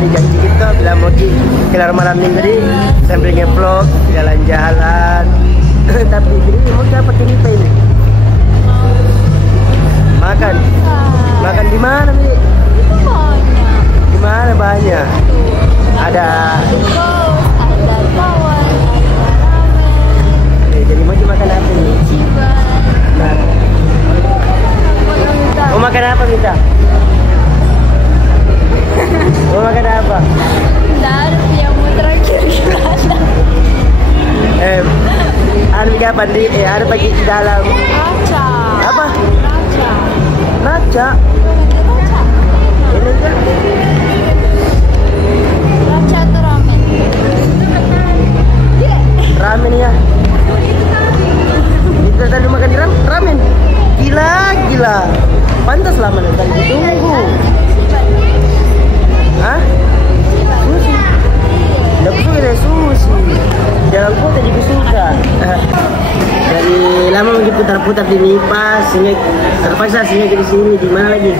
tadi janji kita bilang mau kelar malam minggu ini sambil nge-vlog jalan-jalan. Tapi jadi mau dapat ini makan di mana nih? Di mana banyak? Ada bawang, jadi mau makan apa nih? Nah. Mau makan apa Mita? Mau makan apa? Bentar, yang mau terakhir gimana? Anu apa di? Ada pagi di dalam. Raca. Apa? Raca. Raca. Raca. Ini kan? Raca atau ramen? Ramen ya. Kita tadi makan ramen. Gila. Pantas lama tadi ditunggu. Hah? Sushi. Nggak suka sushi. Jalan kota juga suka. Dari lama lagi putar-putar di Nipas, sehingga terpaksa di sini. Di mana lagi?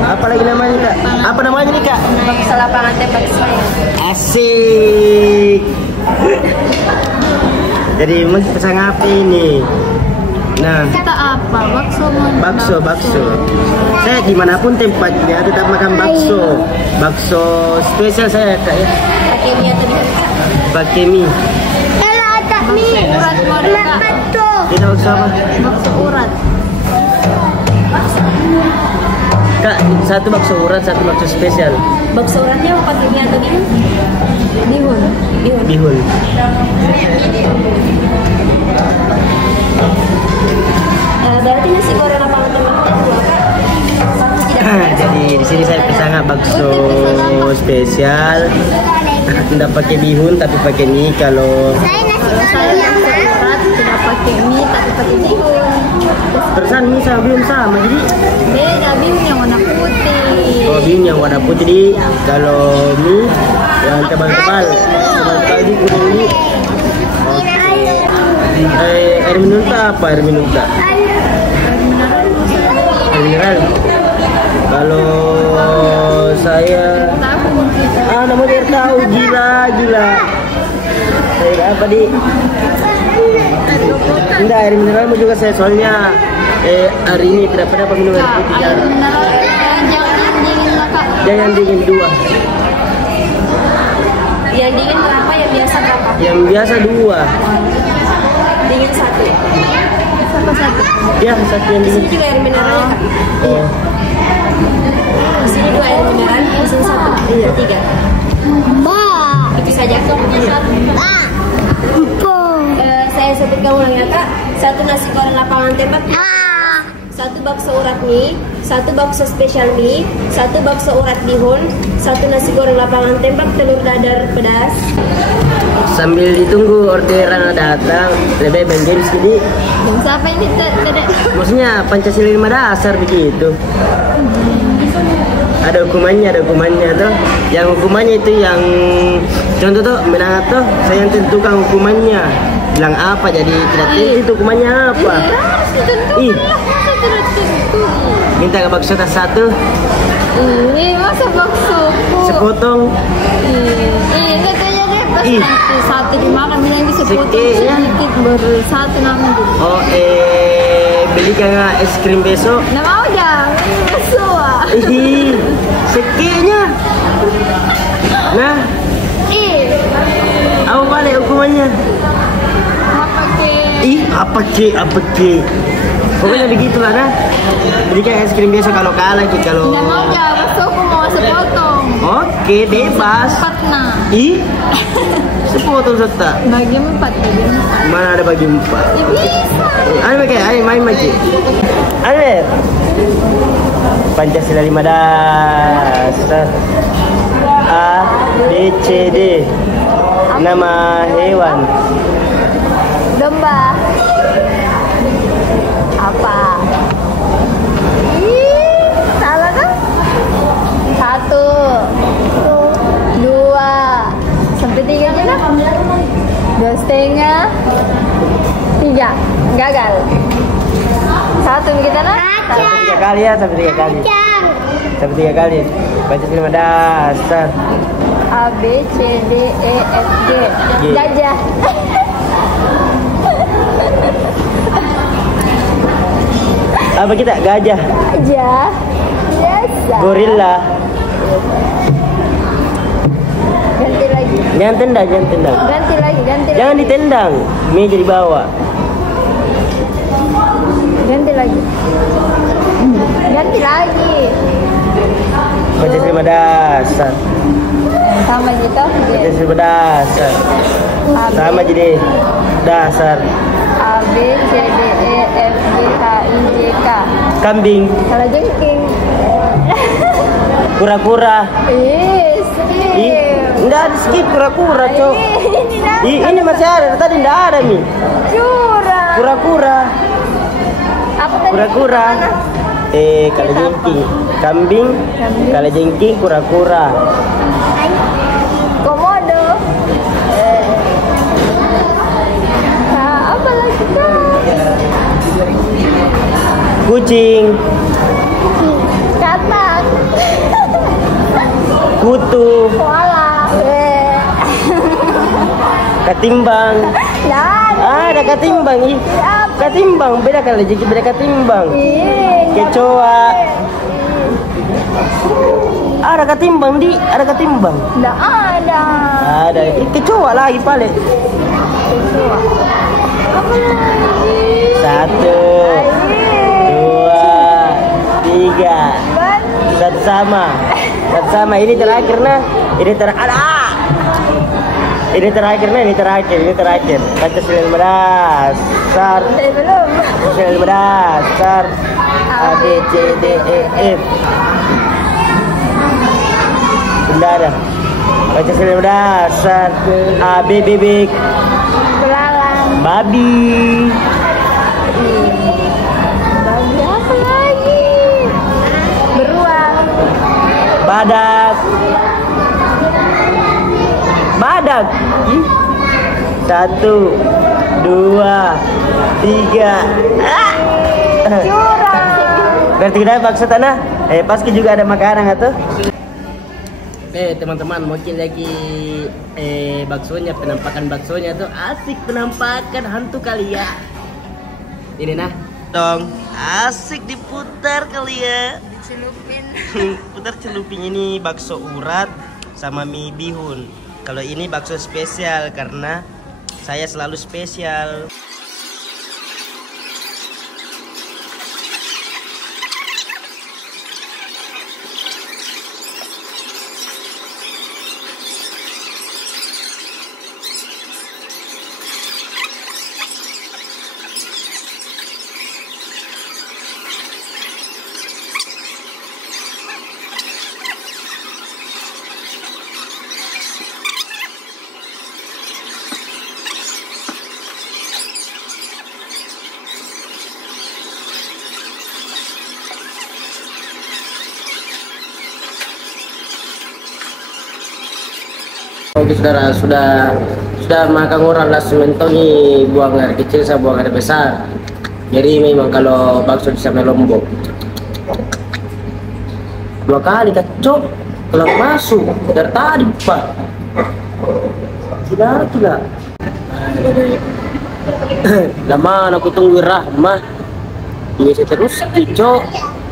Apa lagi namanya Kak? Apa namanya nih Kak? Bakso lapangan tembak saya. Asik. Jadi mau pesan apa ini? Nah, Kita apa? bakso. Saya dimanapun tempatnya tetap makan bakso. Bakso spesial saya Kak ya. Pakai mie atau dengan Kak? Pakai mie. Urat bakso. Kita bakso apa? Bakso urat. Kak, satu bakso urat, satu bakso spesial. Bakso uratnya mau pakai mie atau gimana? Bihun. Bihun. Berarti nasi goreng lapangan tembaknya dua Kak? Satu tidak. Jadi di sini saya pesan bakso spesial. Tidak pakai bihun tapi pakai mie. Kalau Saya bakso urat tidak pakai mie tapi pakai bihun. terusan mie sama bihun sama jadi. Beda bihun yang warna putih. Oh, bihun yang warna putih jadi. Kalau mie yang tebal-tebal di kuning ini. Air minum tak apa? Air minum tak? Air mineral. Kalau saya namanya air tahu gila. Saya apa di? Enggak, air mineral juga saya soalnya hari ini tidak pernah minum air putih. Air mineral jangan dingin lah Kak. Jangan dingin 2. Yang dingin berapa? Yang biasa berapa? Yang biasa 2. Dingin 1. Sama 1. Ya, satu yang Di sini dingin. juga air mineral ya Kak? Oh. Di sini 2 air mineral, di sini 1. Iya. 3. Itu saja Kak. Saya sebutkan ulang ya Kak. 1 nasi goreng lapangan tembak. 1 bakso urat mie, 1 bakso spesial mie, 1 bakso urat bihun, 1 nasi goreng lapangan tembak telur dadar pedas. Sambil ditunggu orderan datang, lebih Bang James jadi. Siapa ini Dedek? Maksudnya Pancasila 5 dasar begitu. Ada hukumannya tuh. Yang hukumannya itu yang contoh tuh menang tuh saya yang tentukan hukumannya. Bilang apa jadi tidak tahu itu hukumannya apa. Ih. Minta ke bakso tas 1. Ini masa bakso? Sepotong. Ini kayaknya deh pas Ih. nanti 1 dimakan bilang di sepotong Sedikit, ya. sedikit baru 1 namanya. Oh belikan es krim besok. Nggak mau jangan bakso ah. Ih, sekiranya. Nah, apa balik hukumannya? Apa ke? Apa ke? Pokoknya begitulah nah. Belikan es krim biasa kalau kalah gitu kalau. Nggak mau jangan bakso aku mau sepotong. Oke, bebas. 4 nah. Ih, sepotong serta. Bagi 4 bagi 4. Mana ada bagi 4? Ya bisa. Ayo pakai, ayo main lagi. Ayo. Pancasila 5 dasar. A, B, C, D. Nama hewan. Domba. Apa? Salah kan? 1 2 sampai 3 aja lah. 2,5 3 gagal. 1 kita lah. Sampai 3 kali ya, sampai 3 kali. Sampai 3 kali. Baca kalimat dasar. A B C D E F G. Gajah. Apa kita? Gajah. Gajah. Biasa. Gorila. Ganti lagi. Jangan tendang, jangan tendang. Ganti lagi. Jangan ditendang. Meja di bawah. Ganti lagi. Ganti lagi. Baca kalimat dasar. Sama gitu. Baca kalimat dasar. Sama jadi dasar. A B C D E F G H I J K. Kambing. Kalau jengking. Kura-kura. Skip. Enggak ada skip kura-kura, Cok. Ini masih ada, tadi enggak ada nih. Curang. Kura-kura. Apa tadi? Kura-kura. Kalau jengking kambing, kalau jengking kura-kura. Komodo. Apa lagi kak? Kucing. Katak. Kutu. Koala. Katimbang. Ada katimbang. Katimbang beda kalau jengking beda katimbang. Kecoa. Ada katimbang ada katimbang. Nggak ada. Ada. Kecoa lagi paling. Apa lagi? 1, 2, 3. Satu sama. Ini terakhir nah. Ini terakhir. Baca silil dasar. Belum. Silil dasar. A B C D E F. Sudah ada. Baca silil dasar. A B bebek. Belalang. Babi. Babi apa lagi? Beruang. Badak. Ih. 1, 2, 3. Curang. Berarti kita bakso tanah. Pasti juga ada makanan atau? Teman-teman, mungkin lagi baksonya, penampakan baksonya tuh asik, penampakan hantu kali ya. Ini nah, dong, asik diputar kali ya. Celupin. Putar celupin. Ini bakso urat sama mie bihun. Kalau ini bakso spesial karena saya selalu spesial. Oke saudara, sudah makan orang langsung mentongi, buang air kecil saya buang air besar. Jadi memang kalau bakso di sana Lombok 2 kali kacok kalau masuk dari tadi pak. Tidak. Lama aku tunggu Rahmah. Ini terus kacok.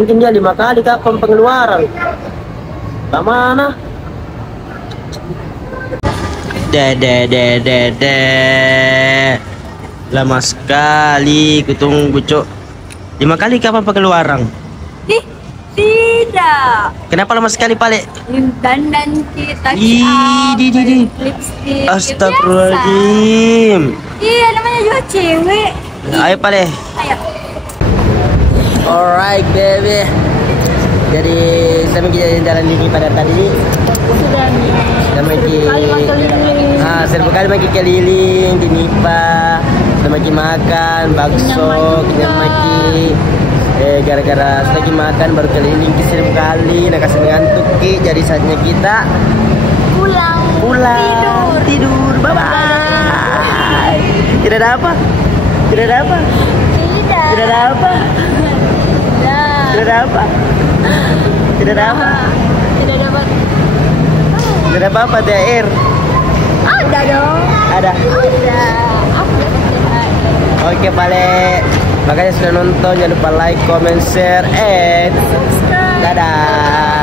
Mungkin dia 5 kali kapan pengeluaran. Mana? Lama sekali kutunggu cok. 5 kali kapan pengeluaran? Tidak. Kenapa lama sekali pale? Dandan kita lipstick. Astagfirullahaladzim. Iya namanya juga cewek. Ayo pale. Ayo. Alright baby. Jadi saya pergi jalan ini pada tadi. Sudah nih. Serba kali pergi keliling di Nipa. Kita pergi makan bakso, kenyang maki. Gara-gara lagi makan baru keliling ke 1000 kali. Nak kasih ngantuk ki. Jadi saatnya kita pulang. Tidur. Bye bye. Tidak ada apa? Tidak. Tidak ada apa? Tidak dapat. Tidak dapat. Tidak apa-apa THR. Ada dong. Ada. Ada. Aku dapat THR. Oke, Pale. Makanya sudah nonton, jangan lupa like, comment, share, and Subscribe. dadah.